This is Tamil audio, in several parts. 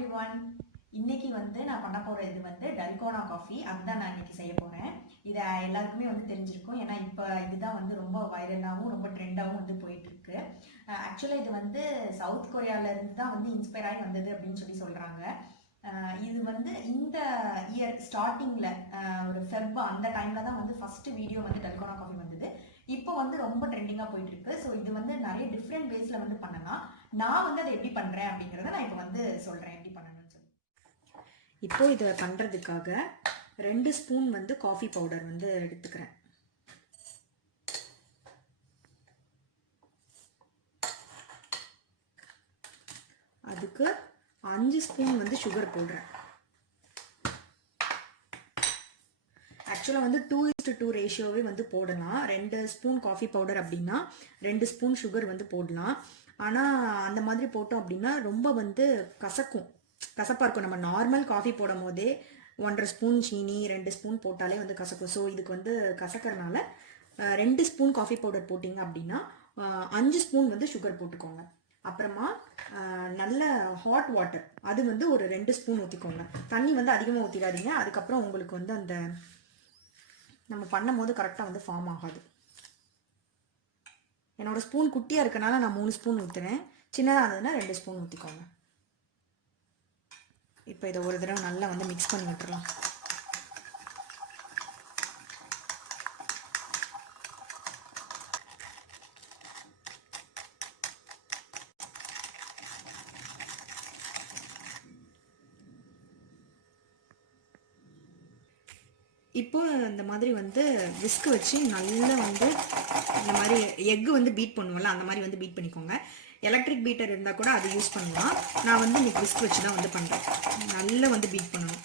everyone. இன்னைக்கு நான் பண்ண போற இது டல்கோனா காஃபி. அதுதான் நான் இன்னைக்கு செய்ய போறேன். இது எல்லாருக்குமே தெரிஞ்சிருக்கும். ஏன்னா இப்போ இதுதான் ரொம்ப வைரலாகவும் ரொம்ப ட்ரெண்டாகவும் போயிட்டு இருக்கு. ஆக்சுவலாக இது சவுத் கொரியால இருந்து தான் இன்ஸ்பயர் ஆகி வந்தது அப்படின்னு சொல்றாங்க. இது இந்த இயர் ஸ்டார்டிங்ல ஒரு ஃபெப் அந்த டைம்ல தான் ஃபர்ஸ்ட் வீடியோ டல்கோனா காஃபி வந்தது. இப்போ ரொம்ப ட்ரெண்டிங்கா போயிட்டு இருக்கு. ஸோ இது நிறைய டிஃப்ரெண்ட் வேஸ்ல பண்ணலாம். நான் அதை எப்படி பண்றேன் அப்படிங்கறத நான் இப்போ சொல்றேன் எப்படி பண்ணணும்னு சொல்லி. இப்போ இதை பண்றதுக்காக 2 ஸ்பூன் காஃபி பவுடர் எடுத்துக்கிறேன். அதுக்கு 5 ஸ்பூன் சுகர் போடுறேன். ஆக்சுவலாக 2:2 ரேஷியோவே போடலாம். 2 ஸ்பூன் காஃபி பவுடர் அப்படின்னா 2 ஸ்பூன் சுகர் போடலாம். ஆனால் அந்த மாதிரி போட்டோம் அப்படின்னா ரொம்ப கசப்பாக இருக்கும். நம்ம நார்மல் காஃபி போடும் போதே 1.5 ஸ்பூன் சீனி 2 ஸ்பூன் போட்டாலே கசக்கும். ஸோ இதுக்கு கசக்கிறனால 2 ஸ்பூன் காஃபி பவுடர் போட்டிங்க அப்படின்னா 5 ஸ்பூன் சுகர் போட்டுக்கோங்க. அப்புறமா நல்ல ஹாட் வாட்டர் அது ஒரு 2 ஸ்பூன் ஊற்றிக்கோங்க. தண்ணி அதிகமாக ஊற்றிடாதீங்க. அதுக்கப்புறம் உங்களுக்கு அந்த நம்ம பண்ணும் போது கரெக்டாக ஃபார்ம் ஆகாது. என்னோட ஸ்பூன் குட்டியாக இருக்கனால நான் 3 ஸ்பூன் ஊற்றுறேன். சின்னதாக இருந்ததுன்னா 2 ஸ்பூன் ஊற்றிக்கோங்க. இப்போ இதை ஒரு தடவை நல்லா மிக்ஸ் பண்ணி விட்டுறலாம். இப்போ இந்த மாதிரி விஸ்க் வச்சு நல்லா இந்த மாதிரி எக்கு பீட் பண்ணுவோம்ல, அந்த மாதிரி பீட் பண்ணிக்கோங்க. எலக்ட்ரிக் பீட்டர் இருந்தால் கூட அது யூஸ் பண்ணலாம். நான் இன்னைக்கு விஸ்க் வச்சு தான் பண்ணுறேன். நல்லா பீட் பண்ணணும்.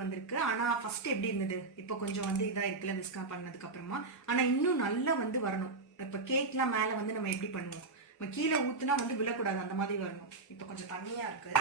வந்திருக்கு. ஆனா ஃபர்ஸ்ட் எப்படி இருந்தது, இப்போ கொஞ்சம் இதா இருக்குல்ல விஸ்கா பண்ணதுக்கு அப்புறமா. ஆனா இன்னும் நல்லா வரணும். இப்ப கேக்லாம் மேல நம்ம எப்படி பண்ணுவோம், நம்ம கீழே ஊத்துனா விழக்கூடாது, அந்த மாதிரி வரணும். இப்போ கொஞ்சம் தண்ணியா இருக்கு.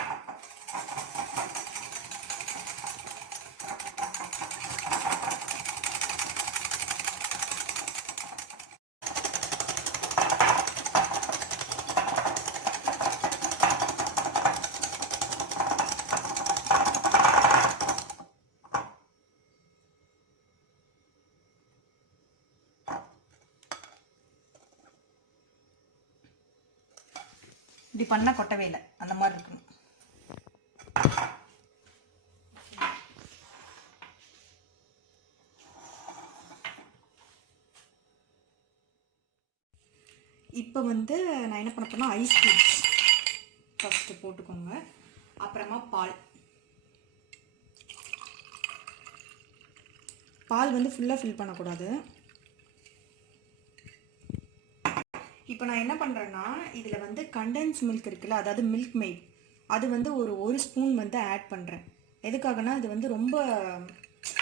இப்படி பண்ணா கொட்டவே இல்லை, அந்த மாதிரி இருக்கணும். இப்போ நான் என்ன பண்ண போறேன்னா ஐஸ் கியூப்ஸ் ஃபர்ஸ்ட் போட்டுக்கோங்க. அப்புறமா பால் ஃபுல்லாக ஃபில் பண்ணக்கூடாது. இப்போ நான் என்ன பண்ணுறேன்னா இதில் கண்டென்ஸ் மில்க் இருக்குல்ல, அதாவது மில்க் மெய்ட், அது ஒரு ஸ்பூன் ஆட் பண்ணுறேன். எதுக்காகனா இது ரொம்ப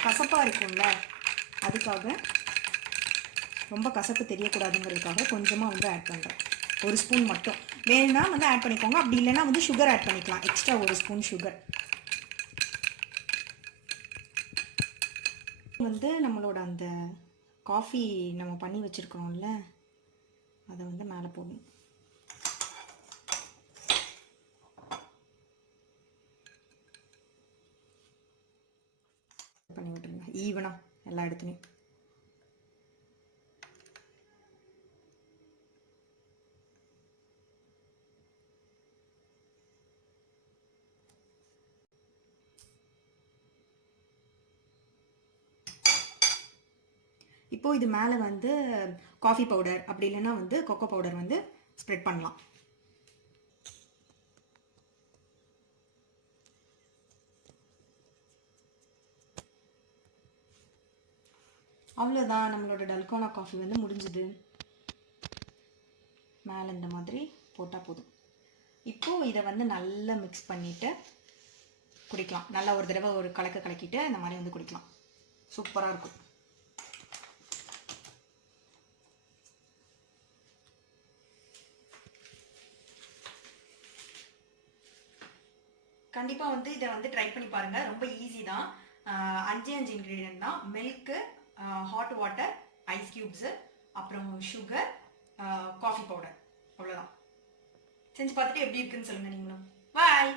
கசப்பாக இருக்கும்ல, அதுக்காக ரொம்ப கசப்பு தெரியக்கூடாதுங்கிறதுக்காக கொஞ்சமாக ஆட் பண்ணுறேன். 1 ஸ்பூன் மட்டும். வேணும்னா ஆட் பண்ணிக்கோங்க. அப்படி இல்லைன்னா சுகர் ஆட் பண்ணிக்கலாம். Extra 1 spoon sugar. நம்மளோட அந்த காஃபி நம்ம பண்ணி வச்சுருக்கிறோம்ல, அதை மேலே போடணும். பண்ணி விட்டுருங்க ஈவனா எல்லா இடத்துலையும். இப்போ இது மேலே காஃபி பவுடர் அப்படி இல்லைன்னா கொக்கோ பவுடர் ஸ்ப்ரெட் பண்ணலாம். அவ்வளோதான், நம்மளோட டல்கோனா காஃபி முடிஞ்சுது. மேலே இந்த மாதிரி போட்டால் போதும். இப்போது இதை நல்லா மிக்ஸ் பண்ணிவிட்டு குடிக்கலாம். நல்லா ஒரு தடவை ஒரு கலக்கிட்டு இந்த மாதிரி குடிக்கலாம். சூப்பராக இருக்கும். கண்டிப்பாக வந்து இதை வந்து ட்ரை பண்ணி பாருங்கள். ரொம்ப ஈஸி தான். 5 இன்க்ரீடியன்ட் தான். Milk, hot water, ice cubes, அப்புறம் சுகர், காஃபி பவுடர், அவ்வளோதான். செஞ்சு பார்த்துட்டு எப்படி இருக்குன்னு சொல்லுங்கள் நீங்களும். பாய்.